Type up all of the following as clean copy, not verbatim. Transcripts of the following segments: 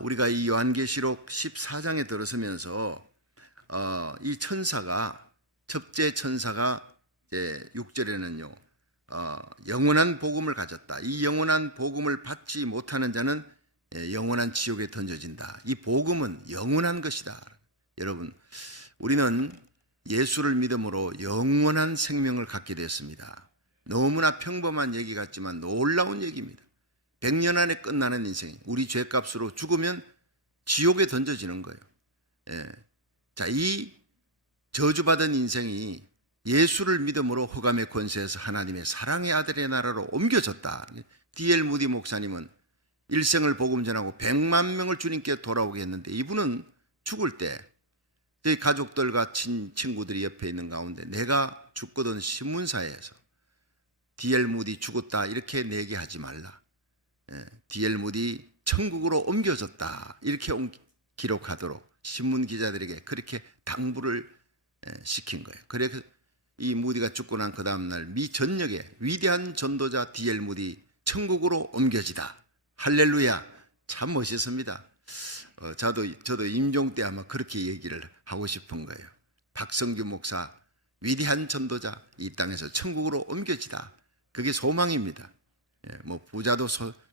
우리가 이 요한계시록 14장에 들어서면서 이 천사가, 첫째 천사가 이제 6절에는요 영원한 복음을 가졌다. 이 영원한 복음을 받지 못하는 자는 영원한 지옥에 던져진다. 이 복음은 영원한 것이다. 여러분, 우리는 예수를 믿음으로 영원한 생명을 갖게 됐습니다. 너무나 평범한 얘기 같지만 놀라운 얘기입니다. 100년 안에 끝나는 인생, 우리 죄값으로 죽으면 지옥에 던져지는 거예요. 자, 이 저주받은 인생이 예수를 믿음으로 흑암의 권세에서 하나님의 사랑의 아들의 나라로 옮겨졌다. D.L. 무디 목사님은 일생을 복음 전하고 100만 명을 주님께 돌아오게 했는데, 이분은 죽을 때 저희 가족들과 친구들이 옆에 있는 가운데 내가 죽거든 신문사에서 D.L. 무디 죽었다 이렇게 내기하지 말라. D.L. 무디 천국으로 옮겨졌다 이렇게 기록하도록 신문 기자들에게 그렇게 당부를 시킨 거예요. 그래서 이 무디가 죽고 난 그 다음날 미 전역에 위대한 전도자 D.L. 무디 천국으로 옮겨지다. 할렐루야. 참 멋있습니다. 저도 임종 때 아마 그렇게 얘기를 하고 싶은 거예요. 박성규 목사 위대한 전도자 이 땅에서 천국으로 옮겨지다. 그게 소망입니다. 뭐 부자도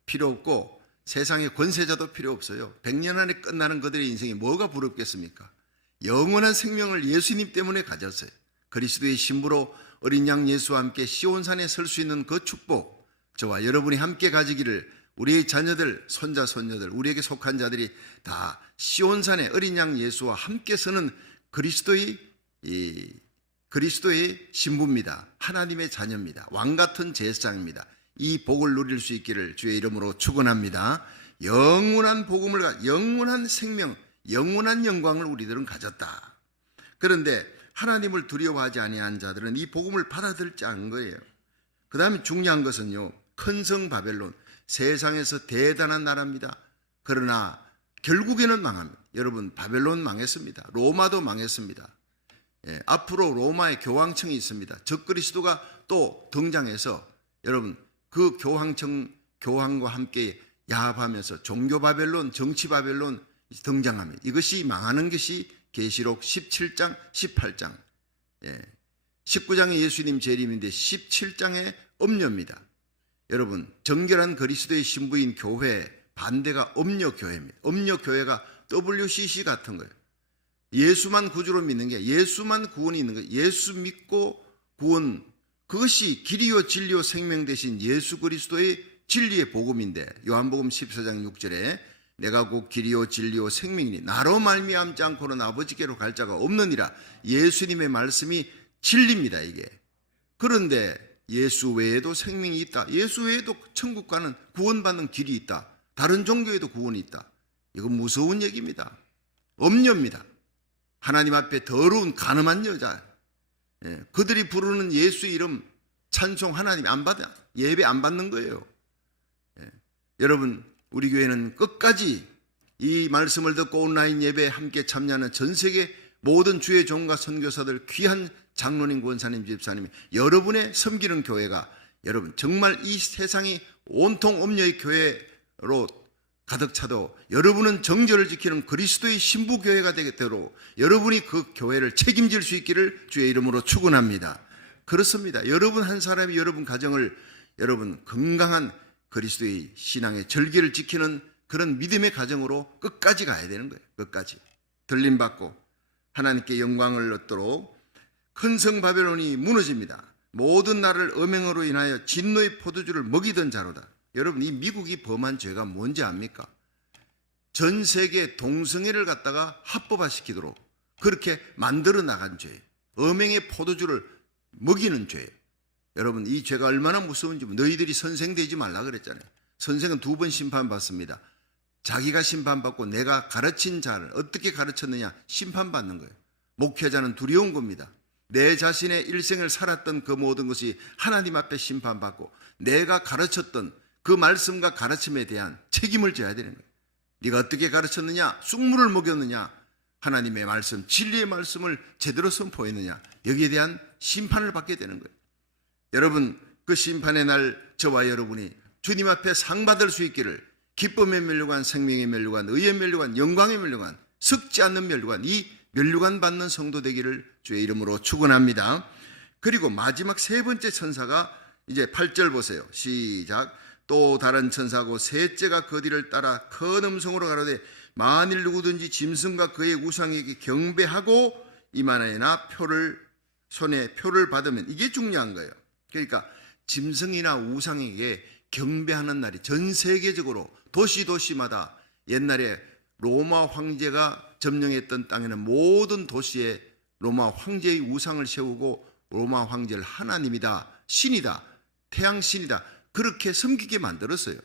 필요 없고 세상의 권세자도 필요 없어요. 100년 안에 끝나는 그들의 인생이 뭐가 부럽겠습니까? 영원한 생명을 예수님 때문에 가졌어요. 그리스도의 신부로 어린 양 예수와 함께 시온산에 설 수 있는 그 축복, 저와 여러분이 함께 가지기를, 우리의 자녀들, 손자, 손녀들, 우리에게 속한 자들이 다 시온산에 어린 양 예수와 함께 서는 그리스도의 신부입니다. 하나님의 자녀입니다. 왕같은 제사장입니다. 이 복을 누릴 수 있기를 주의 이름으로 축원합니다. 영원한 복음을, 영원한 생명, 영원한 영광을 우리들은 가졌다. 그런데 하나님을 두려워하지 아니한 자들은 이 복음을 받아들지 않은 거예요. 그 다음에 중요한 것은요, 큰 성 바벨론, 세상에서 대단한 나라입니다. 그러나 결국에는 망합니다. 여러분, 바벨론 망했습니다. 로마도 망했습니다. 앞으로 로마의 교황청이 있습니다. 적그리스도가 또 등장해서 여러분 그 교황과 함께 야합하면서 종교 바벨론, 정치 바벨론 등장합니다. 이것이 망하는 것이 계시록 17장, 18장, 19장의 예수님 재림인데 17장의 엄녀입니다. 여러분, 정결한 그리스도의 신부인 교회 반대가 엄녀교회입니다. 엄녀교회가 WCC 같은 거예요. 예수만 구주로 믿는 게, 예수만 구원이 있는 거예요. 예수 믿고 구원, 그것이 길이요 진리요 생명 되신 예수 그리스도의 진리의 복음인데, 요한복음 14장 6절에 내가 곧 길이요 진리요 생명이니 나로 말미암지 않고는 아버지께로 갈 자가 없느니라. 예수님의 말씀이 진리입니다. 이게. 그런데 예수 외에도 생명이 있다. 예수 외에도 천국 가는 구원받는 길이 있다. 다른 종교에도 구원이 있다. 이건 무서운 얘기입니다. 엄녀입니다. 하나님 앞에 더러운 가늠한 여자. 그들이 부르는 예수의 이름 찬송 하나님 안 받아, 예배 안 받는 거예요. 여러분, 우리 교회는 끝까지 이 말씀을 듣고 온라인 예배에 함께 참여하는 전 세계 모든 주의 종과 선교사들, 귀한 장로님, 권사님, 집사님이 여러분의 섬기는 교회가, 여러분 정말 이 세상이 온통 엄녀의 교회로 가득 차도 여러분은 정절을 지키는 그리스도의 신부 교회가 되도록 여러분이 그 교회를 책임질 수 있기를 주의 이름으로 축원합니다. 그렇습니다. 여러분 한 사람이 여러분 가정을, 여러분 건강한 그리스도의 신앙의 절기를 지키는 그런 믿음의 가정으로 끝까지 가야 되는 거예요. 끝까지 들림받고 하나님께 영광을 얻도록. 큰 성 바벨론이 무너집니다. 모든 나라를 음행으로 인하여 진노의 포도주를 먹이던 자로다. 여러분, 이 미국이 범한 죄가 뭔지 압니까? 전 세계 동성애를 갖다가 합법화시키도록 그렇게 만들어 나간 죄, 음행의 포도주를 먹이는 죄. 여러분, 이 죄가 얼마나 무서운지, 너희들이 선생 되지 말라 그랬잖아요. 선생은 2번 심판받습니다. 자기가 심판받고 내가 가르친 자를 어떻게 가르쳤느냐 심판받는 거예요. 목회자는 두려운 겁니다. 내 자신의 일생을 살았던 그 모든 것이 하나님 앞에 심판받고 내가 가르쳤던 그 말씀과 가르침에 대한 책임을 져야 되는 거예요. 네가 어떻게 가르쳤느냐, 쑥물을 먹였느냐, 하나님의 말씀, 진리의 말씀을 제대로 선포했느냐, 여기에 대한 심판을 받게 되는 거예요. 여러분, 그 심판의 날 저와 여러분이 주님 앞에 상 받을 수 있기를 기쁨의 면류관, 생명의 면류관, 의의 면류관, 영광의 면류관, 썩지 않는 면류관, 이 면류관 받는 성도 되기를 주의 이름으로 축원합니다. 그리고 마지막 세 번째 천사가 이제 8절 보세요. 시작. 또 다른 천사고 셋째가 그 뒤를 따라 큰 음성으로 가로되 만일 누구든지 짐승과 그의 우상에게 경배하고 이만하나 손에 표를 받으면, 이게 중요한 거예요. 그러니까 짐승이나 우상에게 경배하는 날이 전 세계적으로 도시마다, 옛날에 로마 황제가 점령했던 땅에는 모든 도시에 로마 황제의 우상을 세우고 로마 황제를 하나님이다, 신이다, 태양신이다 그렇게 섬기게 만들었어요.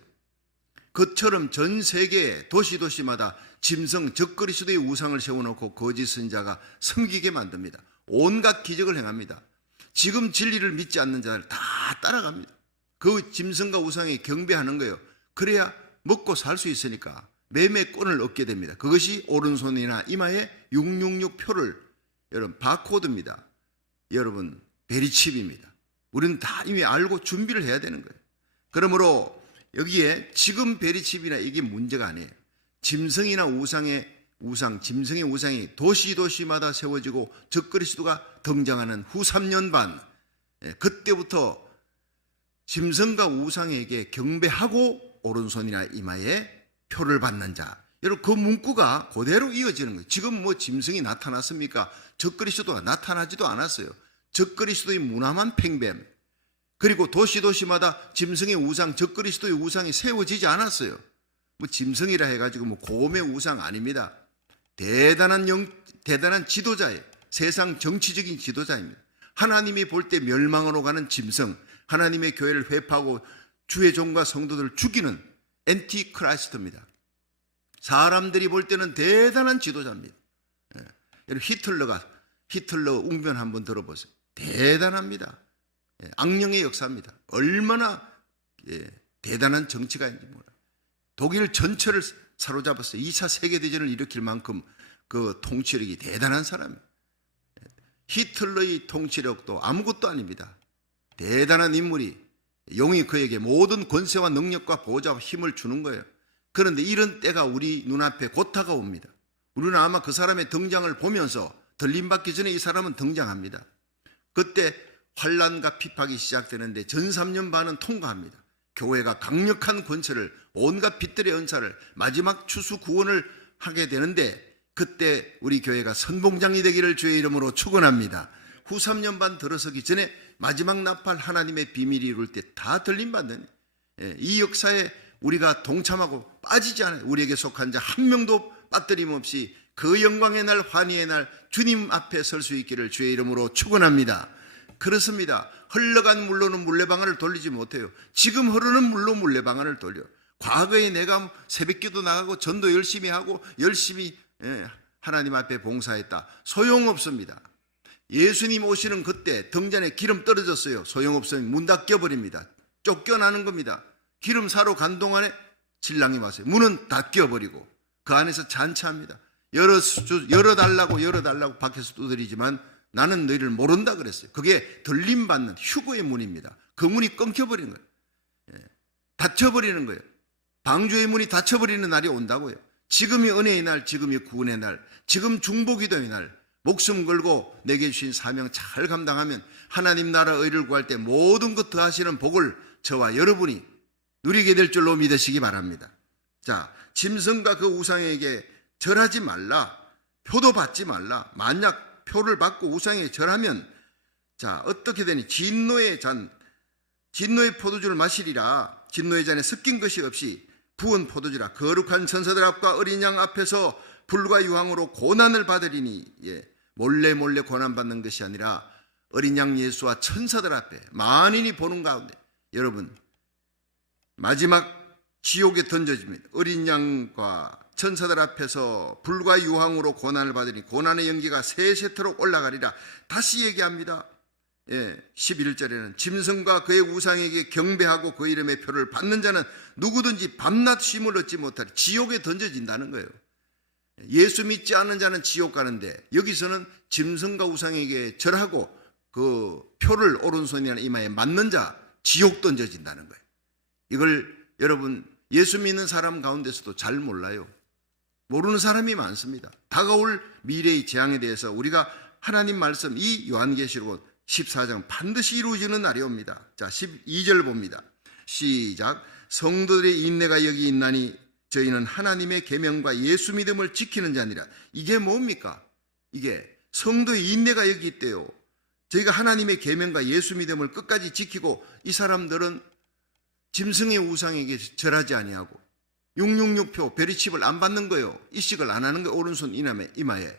그처럼 전 세계 도시마다 짐승, 적그리스도의 우상을 세워놓고 거짓 선자가 섬기게 만듭니다. 온갖 기적을 행합니다. 지금 진리를 믿지 않는 자를 다 따라갑니다. 그 짐승과 우상에 경배하는 거예요. 그래야 먹고 살 수 있으니까 매매권을 얻게 됩니다. 그것이 오른손이나 이마에 666 표를, 여러분 바코드입니다. 여러분 베리칩입니다. 우리는 다 이미 알고 준비를 해야 되는 거예요. 그러므로 여기에 지금 베리칩이나 이게 문제가 아니에요. 짐승이나 짐승의 우상이 도시마다 세워지고 적그리스도가 등장하는 후 3년 반, 그때부터 짐승과 우상에게 경배하고 오른손이나 이마에 표를 받는 자, 여러분 그 문구가 그대로 이어지는 거예요. 지금 뭐 짐승이 나타났습니까? 적그리스도가 나타나지도 않았어요. 적그리스도의 무함한 팽뱀, 그리고 도시마다 짐승의 우상, 적그리스도의 우상이 세워지지 않았어요. 뭐 짐승이라 해가지고 뭐 곰의 우상 아닙니다. 대단한 지도자예요. 세상 정치적인 지도자입니다. 하나님이 볼 때 멸망으로 가는 짐승, 하나님의 교회를 회파하고 주의 종과 성도들을 죽이는 엔티크라이스트입니다. 사람들이 볼 때는 대단한 지도자입니다. 여러분 히틀러 웅변 한번 들어보세요. 대단합니다. 악령의 역사입니다. 얼마나 대단한 정치가인지 몰라요. 독일 전체를 사로잡았어요. 2차 세계대전을 일으킬 만큼 그 통치력이 대단한 사람이에요. 히틀러의 통치력도 아무것도 아닙니다. 대단한 인물이, 용이 그에게 모든 권세와 능력과 보호자와 힘을 주는 거예요. 그런데 이런 때가 우리 눈앞에 곧 다가옵니다. 우리는 아마 그 사람의 등장을 보면서 들림받기 전에 이 사람은 등장합니다. 그때 환난과 핍박이 시작되는데 전 3년 반은 통과합니다. 교회가 강력한 권세를, 온갖 빛들의 은사를, 마지막 추수 구원을 하게 되는데, 그때 우리 교회가 선봉장이 되기를 주의 이름으로 축원합니다. 후 3년 반 들어서기 전에 마지막 나팔 하나님의 비밀이 이룰 때 다 들림받는, 이 역사에 우리가 동참하고 빠지지 않아요. 우리에게 속한 자 한 명도 빠뜨림 없이 그 영광의 날, 환희의 날 주님 앞에 설 수 있기를 주의 이름으로 축원합니다. 그렇습니다. 흘러간 물로는 물레방아를 돌리지 못해요. 지금 흐르는 물로 물레방아를 돌려. 과거에 내가 새벽기도 나가고 전도 열심히 하고 열심히 하나님 앞에 봉사했다, 소용없습니다. 예수님 오시는 그때 등잔에 기름 떨어졌어요. 소용없으면 문 닫혀버립니다. 쫓겨나는 겁니다. 기름 사러 간 동안에 신랑이 왔어요. 문은 닫혀버리고 그 안에서 잔치합니다. 열어달라고 밖에서 두드리지만 나는 너희를 모른다 그랬어요. 그게 들림받는 휴거의 문입니다. 그 문이 끊겨버리는 거예요. 닫혀버리는 거예요. 방주의 문이 닫혀버리는 날이 온다고요. 지금이 은혜의 날, 지금이 구원의 날, 지금 중보기도의 날, 목숨 걸고 내게 주신 사명 잘 감당하면 하나님 나라 의를 구할 때 모든 것 더하시는 복을 저와 여러분이 누리게 될 줄로 믿으시기 바랍니다. 자, 짐승과 그 우상에게 절하지 말라, 표도 받지 말라. 만약 표를 받고 우상에 절하면 자 어떻게 되니? 진노의 포도주를 마시리라. 진노의 잔에 섞인 것이 없이 부은 포도주라. 거룩한 천사들 앞과 어린 양 앞에서 불과 유황으로 고난을 받으리니, 몰래 고난받는 것이 아니라 어린 양 예수와 천사들 앞에 만인이 보는 가운데, 여러분 마지막 지옥에 던져집니다. 어린 양과 천사들 앞에서 불과 유황으로 고난을 받으니 고난의 연기가 세세토록 올라가리라. 다시 얘기합니다. 11절에는 짐승과 그의 우상에게 경배하고 그 이름의 표를 받는 자는 누구든지 밤낮 쉼을 얻지 못하리. 지옥에 던져진다는 거예요. 예수 믿지 않는 자는 지옥 가는데, 여기서는 짐승과 우상에게 절하고 그 표를 오른손이나 이마에 맞는 자 지옥 던져진다는 거예요. 이걸 여러분 예수 믿는 사람 가운데서도 잘 몰라요. 모르는 사람이 많습니다. 다가올 미래의 재앙에 대해서 우리가 하나님 말씀 이 요한계시록 14장 반드시 이루어지는 날이 옵니다. 자, 12절 봅니다. 시작. 성도들의 인내가 여기 있나니 저희는 하나님의 계명과 예수 믿음을 지키는 자니라. 이게 뭡니까? 이게 성도의 인내가 여기 있대요. 저희가 하나님의 계명과 예수 믿음을 끝까지 지키고, 이 사람들은 짐승의 우상에게 절하지 아니하고 666표 베리칩을 안 받는 거예요. 이식을 안 하는 거예요. 오른손 이마에.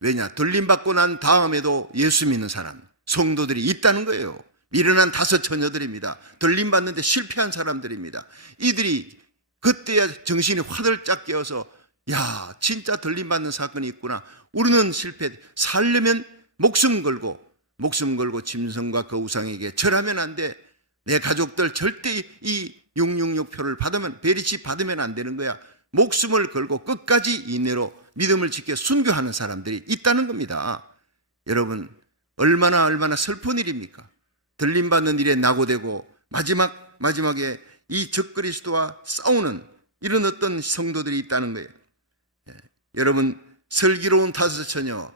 왜냐? 들림받고 난 다음에도 예수 믿는 사람, 성도들이 있다는 거예요. 미련한 5 처녀들입니다. 들림받는데 실패한 사람들입니다. 이들이 그때야 정신이 화들짝 깨어서, 야, 진짜 들림받는 사건이 있구나. 우리는 살려면 목숨 걸고 짐승과 그 우상에게 절하면 안 돼. 내 가족들 절대 이 666표를 받으면, 베리칩 받으면 안 되는 거야. 목숨을 걸고 끝까지 인내로 믿음을 지켜 순교하는 사람들이 있다는 겁니다. 여러분, 얼마나 슬픈 일입니까? 들림받는 일에 낙오되고 마지막에 이 적그리스도와 싸우는 이런 어떤 성도들이 있다는 거예요. 여러분, 슬기로운 5 처녀,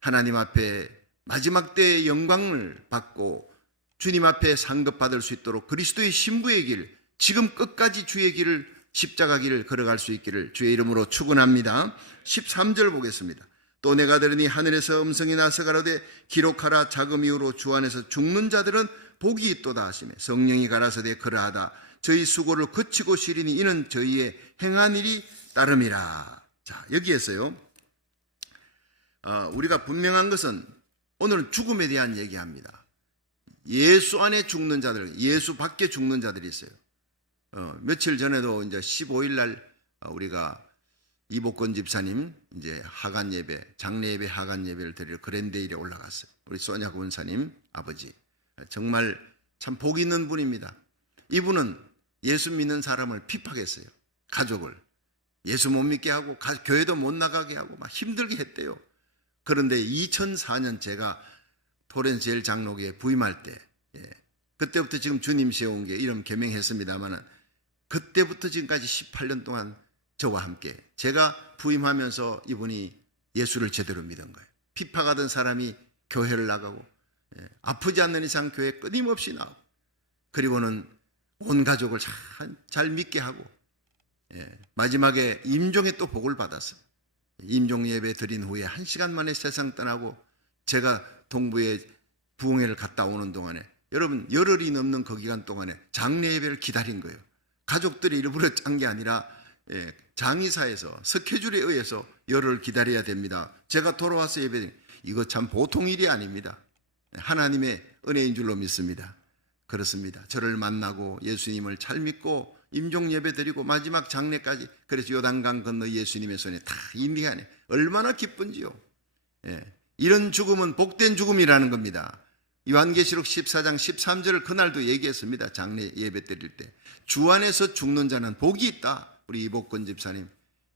하나님 앞에 마지막 때의 영광을 받고 주님 앞에 상급받을 수 있도록 그리스도의 신부의 길, 지금 끝까지 주의 길을, 십자가 길을 걸어갈 수 있기를 주의 이름으로 축원합니다. 13절 보겠습니다. 또 내가 들으니 하늘에서 음성이 나서 가로되 기록하라. 자금 이후로 주 안에서 죽는 자들은 복이 있도다 하시며 성령이 가라사대 그러하다. 저희 수고를 그치고 시리니 이는 저희의 행한 일이 따름이라. 자, 여기에서요, 우리가 분명한 것은 오늘은 죽음에 대한 얘기합니다. 예수 안에 죽는 자들, 예수 밖에 죽는 자들이 있어요. 며칠 전에도 이제 15일 날 우리가 이복권 집사님 이제 하간 예배, 장례 예배, 하간 예배를 드리러 그랜데일에 올라갔어요. 우리 소냐 권사님 아버지, 정말 참 복 있는 분입니다. 이분은 예수 믿는 사람을 핍박했어요. 가족을 예수 못 믿게 하고 교회도 못 나가게 하고 막 힘들게 했대요. 그런데 2004년 제가 토렌스엘 장로교에 부임할 때, 그때부터 지금 주님 세운 게 이름 개명했습니다만, 그때부터 지금까지 18년 동안 저와 함께, 제가 부임하면서 이분이 예수를 제대로 믿은 거예요. 핍박하던 사람이 교회를 나가고, 아프지 않는 이상 교회 끊임없이 나오고, 그리고는 온 가족을 잘 믿게 하고, 마지막에 임종에 또 복을 받았어요. 임종 예배 드린 후에 1시간 만에 세상 떠나고, 제가 동부에 부흥회를 갔다 오는 동안에, 여러분, 열흘이 넘는 그 기간 동안에 장례 예배를 기다린 거예요. 가족들이 일부러 짠 게 아니라 장의사에서 스케줄에 의해서 열흘 기다려야 됩니다. 제가 돌아와서 예배드린, 이거 참 보통 일이 아닙니다. 하나님의 은혜인 줄로 믿습니다. 그렇습니다. 저를 만나고 예수님을 잘 믿고 임종 예배 드리고 마지막 장례까지, 그래서 요단강 건너 예수님의 손에 다 인리하네. 얼마나 기쁜지요. 이런 죽음은 복된 죽음이라는 겁니다. 요한계시록 14장 13절을 그날도 얘기했습니다. 장례 예배 드릴 때, 주 안에서 죽는 자는 복이 있다. 우리 이복권 집사님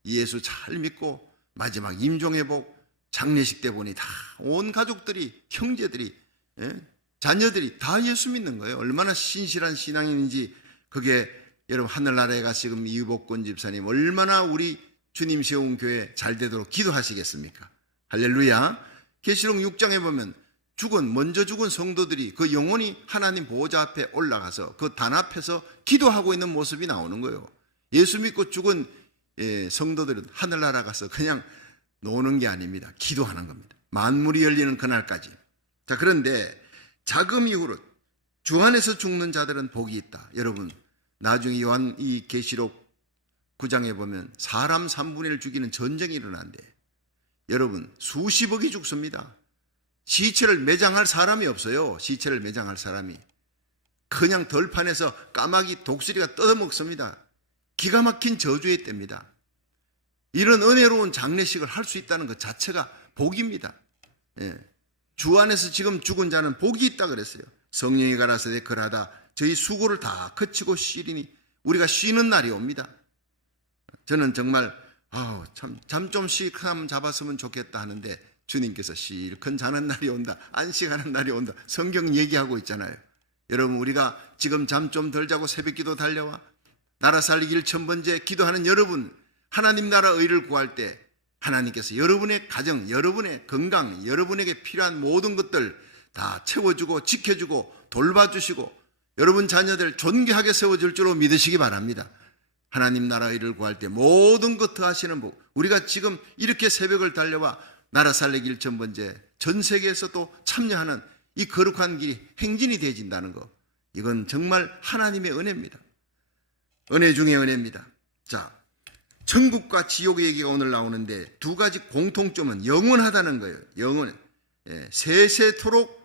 예수 잘 믿고 마지막 임종의 복, 장례식 때 보니 다 온 가족들이, 형제들이, 자녀들이 다 예수 믿는 거예요. 얼마나 신실한 신앙인지. 그게 여러분, 하늘나라에 가서 지금 이복권 집사님 얼마나 우리 주님 세운 교회 잘 되도록 기도하시겠습니까? 할렐루야. 계시록 6장에 보면 먼저 죽은 성도들이 그 영혼이 하나님 보호자 앞에 올라가서 그 단 앞에서 기도하고 있는 모습이 나오는 거예요. 예수 믿고 죽은 성도들은 하늘나라 가서 그냥 노는 게 아닙니다. 기도하는 겁니다. 만물이 열리는 그날까지. 자, 그런데 자금 이후로 주 안에서 죽는 자들은 복이 있다. 여러분, 나중에 요한 이 계시록 9장에 보면 사람 3분의 1 죽이는 전쟁이 일어난대. 여러분, 수십억이 죽습니다. 시체를 매장할 사람이 없어요. 시체를 매장할 사람이. 그냥 덜판에서 까마귀 독수리가 뜯어먹습니다. 기가 막힌 저주의 때입니다. 이런 은혜로운 장례식을 할 수 있다는 것 자체가 복입니다. 주 안에서 지금 죽은 자는 복이 있다 그랬어요. 성령이 가라사대 그러하다. 저희 수고를 다 그치고 쉬리니, 우리가 쉬는 날이 옵니다. 저는 정말 잠 좀 실컷 잡았으면 좋겠다 하는데, 주님께서 실컷 자는 날이 온다, 안식하는 날이 온다, 성경 얘기하고 있잖아요. 여러분, 우리가 지금 잠 좀 덜 자고 새벽기도 달려와 나라 살리기를 천 번째 기도하는 여러분, 하나님 나라 의를 구할 때 하나님께서 여러분의 가정, 여러분의 건강, 여러분에게 필요한 모든 것들 다 채워주고 지켜주고 돌봐주시고 여러분 자녀들 존귀하게 세워줄 줄로 믿으시기 바랍니다. 하나님 나라 의를 구할 때 모든 것 더하시는 복, 우리가 지금 이렇게 새벽을 달려와 나라 살리기를 천 번째 전 세계에서 또 참여하는 이 거룩한 길이 행진이 되어진다는 것, 이건 정말 하나님의 은혜입니다. 은혜 중에 은혜입니다. 자, 천국과 지옥의 얘기가 오늘 나오는데 두 가지 공통점은 영원하다는 거예요. 영원, 세세토록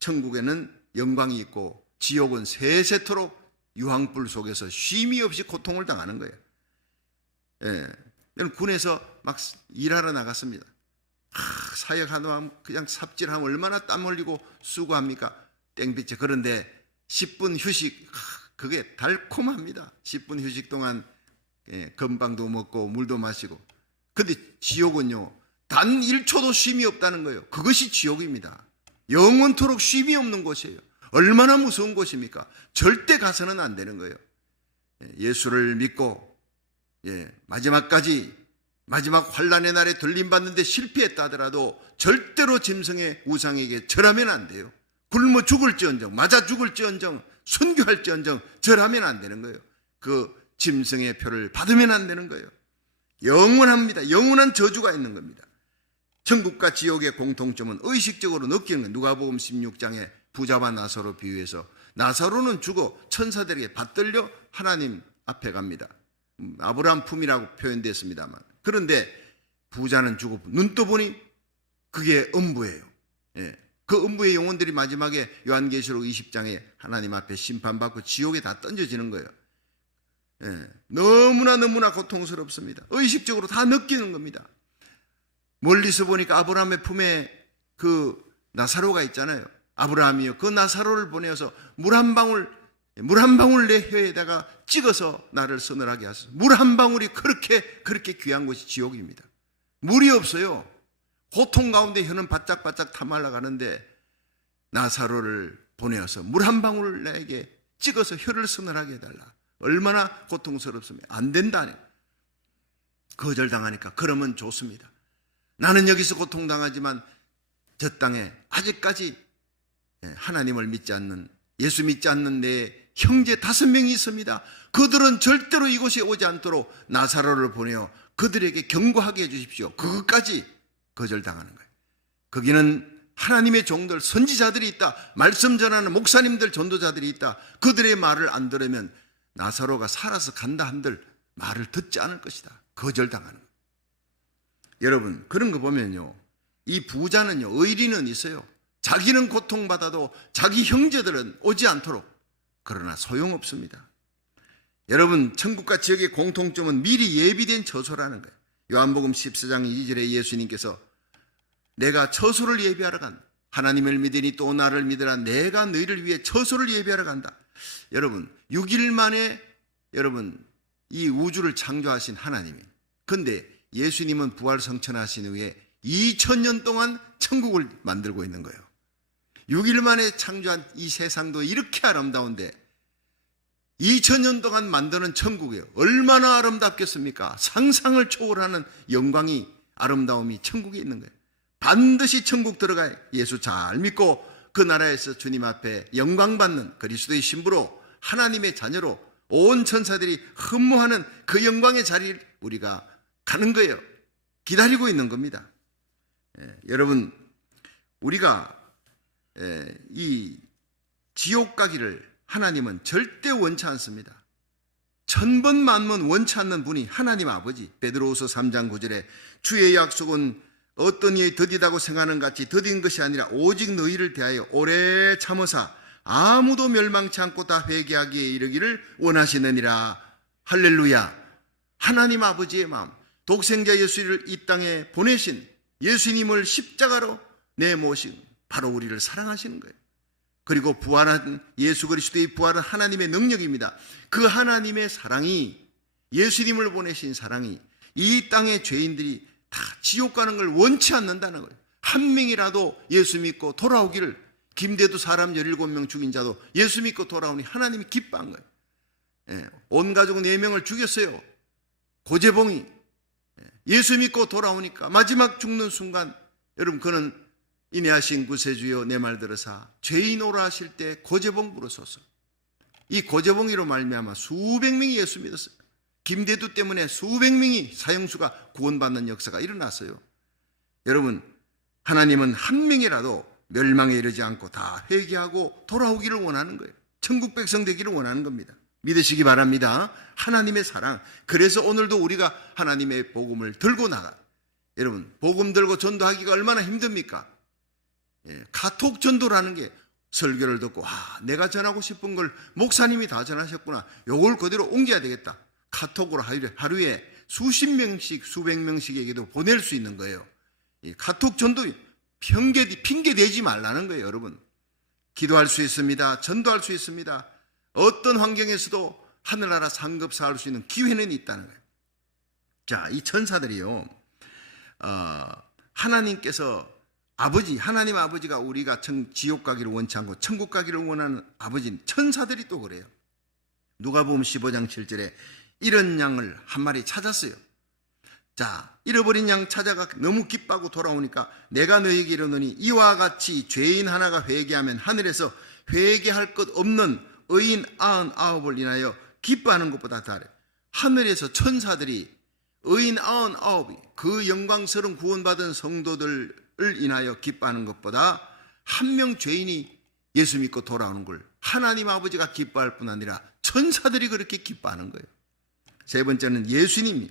천국에는 영광이 있고 지옥은 세세토록 유황불 속에서 쉼이 없이 고통을 당하는 거예요. 저는 군에서 막 일하러 나갔습니다. 사역하면 그냥 삽질하면 얼마나 땀 흘리고 수고합니까? 땡빛에. 그런데 10분 휴식, 그게 달콤합니다. 10분 휴식 동안 건빵도 먹고 물도 마시고. 근데 지옥은요, 단 1초도 쉼이 없다는 거예요. 그것이 지옥입니다. 영원토록 쉼이 없는 곳이에요. 얼마나 무서운 곳입니까? 절대 가서는 안 되는 거예요. 예수를 믿고 마지막까지, 마지막 환난의 날에 들림받는데 실패했다 하더라도 절대로 짐승의 우상에게 절하면 안 돼요. 굶어 죽을지언정, 맞아 죽을지언정, 순교할지언정 절하면 안 되는 거예요. 그 짐승의 표를 받으면 안 되는 거예요. 영원합니다. 영원한 저주가 있는 겁니다. 천국과 지옥의 공통점은 의식적으로 느끼는 거예요. 누가복음 16장에 부자와 나사로 비유해서, 나사로는 죽어 천사들에게 받들려 하나님 앞에 갑니다. 아브라함 품이라고 표현됐습니다만, 그런데 부자는 죽어 눈 떠보니 그게 음부예요. 그 음부의 영혼들이 마지막에 요한계시록 20장에 하나님 앞에 심판받고 지옥에 다 던져지는 거예요. 너무나 고통스럽습니다. 의식적으로 다 느끼는 겁니다. 멀리서 보니까 아브라함의 품에 그 나사로가 있잖아요. 아브라함이요, 그 나사로를 보내어서 물 한 방울 내 혀에다가 찍어서 나를 서늘하게 하소서. 물 한 방울이 그렇게 귀한 곳이 지옥입니다. 물이 없어요. 고통 가운데 혀는 바짝바짝 타말라 가는데 나사로를 보내어서 물 한 방울 내게 찍어서 혀를 서늘하게 해달라. 얼마나 고통스럽습니까? 안 된다네. 거절당하니까 그러면 좋습니다. 나는 여기서 고통당하지만 저 땅에 아직까지 하나님을 믿지 않는, 예수 믿지 않는 내 형제 5명이 있습니다. 그들은 절대로 이곳에 오지 않도록 나사로를 보내어 그들에게 경고하게 해주십시오. 그것까지 거절당하는 거예요. 거기는 하나님의 종들, 선지자들이 있다. 말씀 전하는 목사님들, 전도자들이 있다. 그들의 말을 안 들으면 나사로가 살아서 간다 한들 말을 듣지 않을 것이다. 거절당하는 거예요. 여러분, 그런 거 보면요, 이 부자는요, 의리는 있어요. 자기는 고통받아도 자기 형제들은 오지 않도록. 그러나 소용없습니다. 여러분, 천국과 지옥의 공통점은 미리 예비된 처소라는 거예요. 요한복음 14장 2절에 예수님께서 내가 처소를 예비하러 간다. 하나님을 믿으니 또 나를 믿으라. 내가 너희를 위해 처소를 예비하러 간다. 여러분, 6일 만에 여러분 이 우주를 창조하신 하나님이, 근데 예수님은 부활성천하신 후에 2000년 동안 천국을 만들고 있는 거예요. 6일 만에 창조한 이 세상도 이렇게 아름다운데 2000년 동안 만드는 천국이에요. 얼마나 아름답겠습니까? 상상을 초월하는 영광이, 아름다움이 천국에 있는 거예요. 반드시 천국 들어가야 예수 잘 믿고 그 나라에서 주님 앞에 영광받는 그리스도의 신부로 하나님의 자녀로 온 천사들이 흠모하는 그 영광의 자리를 우리가 가는 거예요. 기다리고 있는 겁니다. 여러분, 우리가 이 지옥 가기를 하나님은 절대 원치 않습니다. 1000번 만번 원치 않는 분이 하나님 아버지. 베드로후서 3장 9절에 주의 약속은 어떤 이의 더디다고 생각하는 같이 더딘 것이 아니라 오직 너희를 대하여 오래 참으사 아무도 멸망치 않고 다 회개하기에 이르기를 원하시느니라. 할렐루야. 하나님 아버지의 마음, 독생자 예수를 이 땅에 보내신 예수님을 십자가로 내모신 바로 우리를 사랑하시는 거예요. 그리고 부활한 예수 그리스도의 부활은 하나님의 능력입니다. 그 하나님의 사랑이, 예수님을 보내신 사랑이 이 땅의 죄인들이 다 지옥 가는 걸 원치 않는다는 거예요. 한 명이라도 예수 믿고 돌아오기를, 김대두 사람 17명 죽인 자도 예수 믿고 돌아오니 하나님이 기뻐한 거예요. 온 가족 4명을 죽였어요. 고재봉이 예수 믿고 돌아오니까 마지막 죽는 순간, 여러분, 그는 인내하신 구세주여 내 말 들으사 죄인 오라 하실 때 고재봉 부르소서. 이 고재봉이로 말미암아 수백 명이 예수 믿었어요. 김대두 때문에 수백 명이 사형수가 구원받는 역사가 일어났어요. 여러분, 하나님은 한 명이라도 멸망에 이르지 않고 다 회개하고 돌아오기를 원하는 거예요. 천국 백성 되기를 원하는 겁니다. 믿으시기 바랍니다. 하나님의 사랑. 그래서 오늘도 우리가 하나님의 복음을 들고 나가. 여러분, 복음 들고 전도하기가 얼마나 힘듭니까? 카톡 전도라는 게, 설교를 듣고 내가 전하고 싶은 걸 목사님이 다 전하셨구나, 요걸 그대로 옮겨야 되겠다. 카톡으로 하루에 수십 명씩 수백 명씩에게도 보낼 수 있는 거예요. 이 카톡 전도 핑계 대지 말라는 거예요. 여러분, 기도할 수 있습니다. 전도할 수 있습니다. 어떤 환경에서도 하늘나라 상급사할 수 있는 기회는 있다는 거예요. 자, 이 천사들이요, 하나님께서 하나님 아버지가 우리가 지옥 가기를 원치 않고 천국 가기를 원하는 아버지, 천사들이 또 그래요. 누가복음 15장 7절에 잃은 양을 한 마리 찾았어요. 자, 잃어버린 양 찾아가 너무 기뻐하고 돌아오니까 내가 너희에게 이르노니 이와 같이 죄인 하나가 회개하면 하늘에서 회개할 것 없는 의인 99을 인하여 기뻐하는 것보다 다르. 하늘에서 천사들이 의인 99이 그 영광스러운 구원받은 성도들을 인하여 기뻐하는 것보다 한 명 죄인이 예수 믿고 돌아오는 걸 하나님 아버지가 기뻐할 뿐 아니라 천사들이 그렇게 기뻐하는 거예요. 세 번째는 예수님이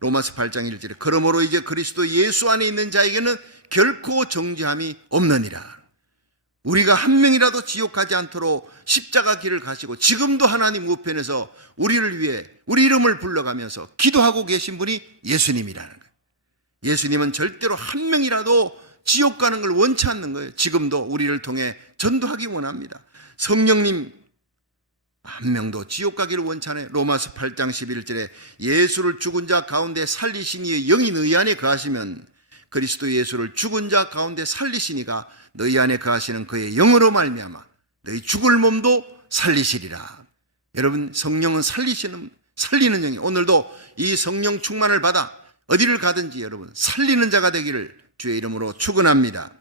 로마서 8장 1절에 그러므로 이제 그리스도 예수 안에 있는 자에게는 결코 정죄함이 없느니라. 우리가 한 명이라도 지옥 가지 않도록 십자가 길을 가시고 지금도 하나님 우편에서 우리를 위해 우리 이름을 불러가면서 기도하고 계신 분이 예수님이라는 거예요. 예수님은 절대로 한 명이라도 지옥 가는 걸 원치 않는 거예요. 지금도 우리를 통해 전도하기 원합니다. 성령님 한 명도 지옥 가기를 원치 않아요. 로마서 8장 11절에 예수를 죽은 자 가운데 살리신 이의 영이 너희 안에 거하시면 그리스도 예수를 죽은 자 가운데 살리시니가 너희 안에 거하시는 그의 영으로 말미암아 너희 죽을 몸도 살리시리라. 여러분, 성령은 살리는 영이, 오늘도 이 성령 충만을 받아 어디를 가든지 여러분 살리는 자가 되기를 주의 이름으로 축원합니다.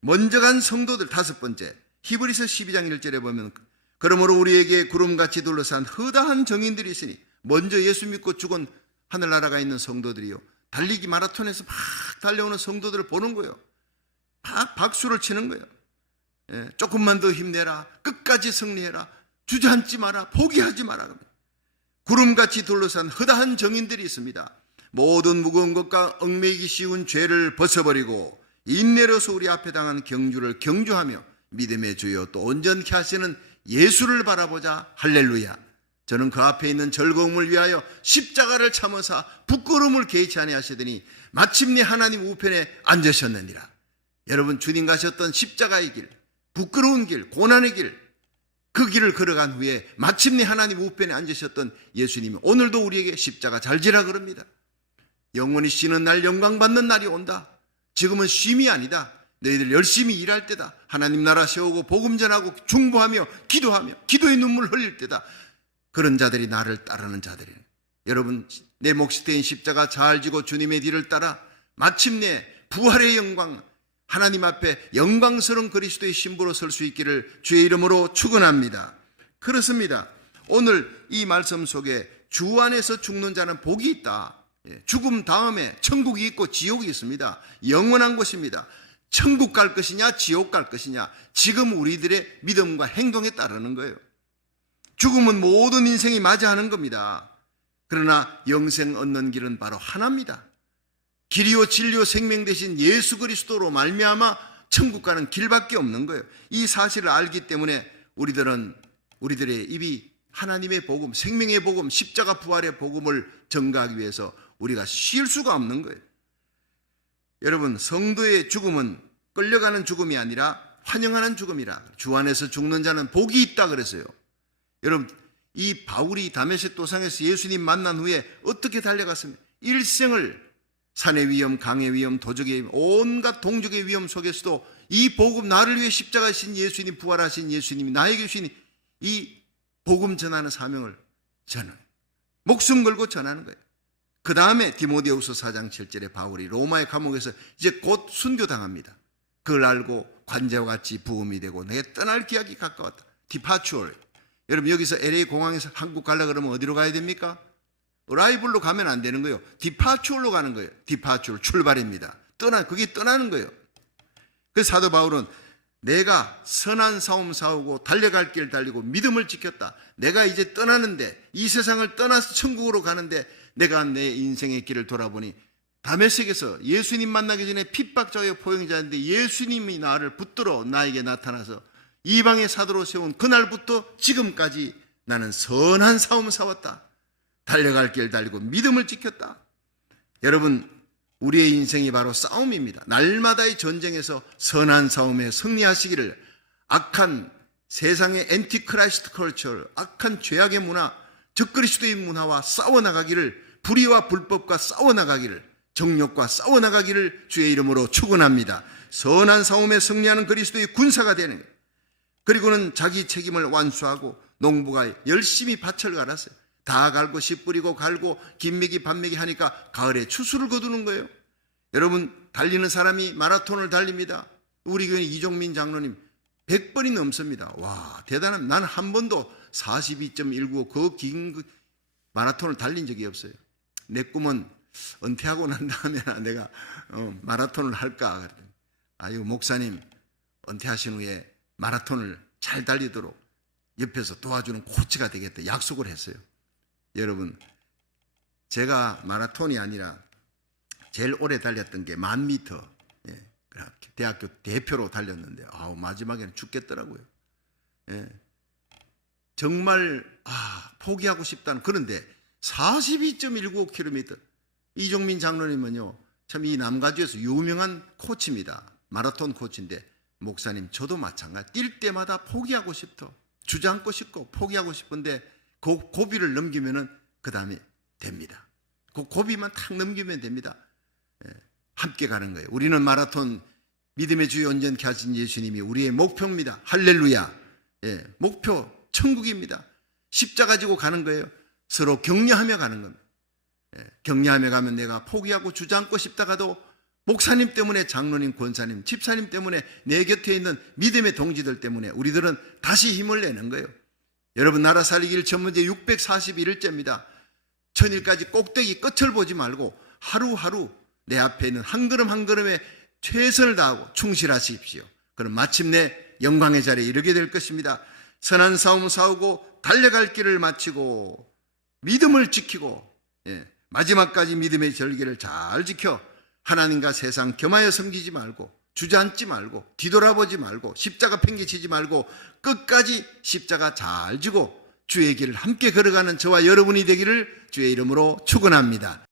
먼저 간 성도들, 다섯 번째, 히브리서 12장 1절에 보면 그러므로 우리에게 구름같이 둘러싼 허다한 정인들이 있으니, 먼저 예수 믿고 죽은 하늘나라가 있는 성도들이요, 달리기 마라톤에서 막 달려오는 성도들을 보는 거예요. 막 박수를 치는 거예요. 조금만 더 힘내라, 끝까지 승리해라, 주저앉지 마라, 포기하지 마라. 구름같이 둘러싼 허다한 정인들이 있습니다. 모든 무거운 것과 얽매이기 쉬운 죄를 벗어버리고 인내로서 우리 앞에 당한 경주를 경주하며 믿음의 주여 또 온전케 하시는 예수를 바라보자. 할렐루야. 저는 그 앞에 있는 즐거움을 위하여 십자가를 참으사 부끄러움을 개의치 아니하시더니 마침내 하나님 우편에 앉으셨느니라. 여러분, 주님 가셨던 십자가의 길, 부끄러운 길, 고난의 길, 그 길을 걸어간 후에 마침내 하나님 우편에 앉으셨던 예수님이 오늘도 우리에게 십자가 잘 지라 그럽니다. 영원히 쉬는 날, 영광 받는 날이 온다. 지금은 쉼이 아니다. 너희들 열심히 일할 때다. 하나님 나라 세우고 복음 전하고 중보하며 기도하며 기도의 눈물 흘릴 때다. 그런 자들이 나를 따르는 자들이에요. 여러분, 내 몫이 된 십자가 잘 지고 주님의 뒤를 따라 마침내 부활의 영광, 하나님 앞에 영광스러운 그리스도의 신부로 설 수 있기를 주의 이름으로 축원합니다. 그렇습니다. 오늘 이 말씀 속에 주 안에서 죽는 자는 복이 있다. 죽음 다음에 천국이 있고 지옥이 있습니다. 영원한 곳입니다. 천국 갈 것이냐 지옥 갈 것이냐, 지금 우리들의 믿음과 행동에 따르는 거예요. 죽음은 모든 인생이 맞이하는 겁니다. 그러나 영생 얻는 길은 바로 하나입니다. 길이요 진리요 생명 되신 예수 그리스도로 말미암아 천국 가는 길밖에 없는 거예요. 이 사실을 알기 때문에 우리들의 입이 하나님의 복음, 생명의 복음, 십자가 부활의 복음을 전가하기 위해서 우리가 쉴 수가 없는 거예요. 여러분, 성도의 죽음은 끌려가는 죽음이 아니라 환영하는 죽음이라. 주 안에서 죽는 자는 복이 있다 그랬어요. 여러분, 이 바울이 다메섹 도상에서 예수님 만난 후에 어떻게 달려갔습니까? 일생을 산의 위험, 강의 위험, 도적의 위험, 온갖 동족의 위험 속에서도 이 복음, 나를 위해 십자가신 예수님, 부활하신 예수님이 나에게 주신 이 복음 전하는 사명을 전하는, 목숨 걸고 전하는 거예요. 그 다음에 디모데후서 4장 7절에 바울이 로마의 감옥에서 이제 곧 순교당합니다. 그걸 알고 관제와 같이 부음이 되고 내게 떠날 기약이 가까웠다. 디파추얼. 여러분 여기서 LA 공항에서 한국 가려고 그러면 어디로 가야 됩니까? 어라이블로 가면 안 되는 거예요. 디파추얼로 가는 거예요. 디파추얼, 출발입니다. 그게 떠나는 거예요. 그래서 사도 바울은 내가 선한 싸움 싸우고 달려갈 길 달리고 믿음을 지켰다. 내가 이제 떠나는데, 이 세상을 떠나서 천국으로 가는데 내가 내 인생의 길을 돌아보니 다메섹에서 예수님 만나기 전에 핍박자여 포용자인데 예수님이 나를 붙들어 나에게 나타나서 이방의 사도로 세운 그날부터 지금까지 나는 선한 싸움 싸웠다. 달려갈 길 달리고 믿음을 지켰다. 여러분, 우리의 인생이 바로 싸움입니다. 날마다의 전쟁에서 선한 싸움에 승리하시기를, 악한 세상의 엔티크라이스트 컬처, 악한 죄악의 문화, 적그리스도의 문화와 싸워나가기를, 불의와 불법과 싸워나가기를, 정욕과 싸워나가기를 주의 이름으로 축원합니다. 선한 싸움에 승리하는 그리스도의 군사가 되는 거예요. 그리고는 자기 책임을 완수하고 농부가 열심히 밭을 갈았어요. 다 갈고 씨 뿌리고 갈고 김매기 반매기 하니까 가을에 추수를 거두는 거예요. 여러분, 달리는 사람이 마라톤을 달립니다. 우리 교회 이종민 장로님 100번이 넘습니다. 와, 대단한. 나는 한 번도 42.195 그 긴 마라톤을 달린 적이 없어요. 내 꿈은 은퇴하고 난 다음에 내가 마라톤을 할까 그랬더니, 아유 목사님 은퇴하신 후에 마라톤을 잘 달리도록 옆에서 도와주는 코치가 되겠다 약속을 했어요. 여러분, 제가 마라톤이 아니라 제일 오래 달렸던 게 10,000m, 대학교 대표로 달렸는데 마지막에는 죽겠더라고요. 정말 포기하고 싶다는. 그런데 42.195km. 이종민 장로님은요, 참 이 남가주에서 유명한 코치입니다. 마라톤 코치인데, 목사님 저도 마찬가지. 뛸 때마다 포기하고 싶어. 주저앉고 싶고 포기하고 싶은데 그 고비를 넘기면은 그 다음에 됩니다. 그 고비만 탁 넘기면 됩니다. 함께 가는 거예요. 우리는 마라톤, 믿음의 주 온전케 하신 예수님이 우리의 목표입니다. 할렐루야. 목표 천국입니다. 십자가 지고 가는 거예요. 서로 격려하며 가는 겁니다. 격려하며 가면 내가 포기하고 주저앉고 싶다가도 목사님 때문에, 장로님, 권사님, 집사님 때문에, 내 곁에 있는 믿음의 동지들 때문에 우리들은 다시 힘을 내는 거예요. 여러분, 나라 살리기를 전문제 641일째입니다. 천일까지 꼭대기 끝을 보지 말고 하루하루 내 앞에 있는 한 걸음 한 걸음에 최선을 다하고 충실하십시오. 그럼 마침내 영광의 자리에 이르게 될 것입니다. 선한 싸움 싸우고 달려갈 길을 마치고 믿음을 지키고 마지막까지 믿음의 절기를 잘 지켜 하나님과 세상 겸하여 섬기지 말고 주저앉지 말고 뒤돌아보지 말고 십자가 팽개치지 말고 끝까지 십자가 잘 지고 주의 길을 함께 걸어가는 저와 여러분이 되기를 주의 이름으로 축원합니다.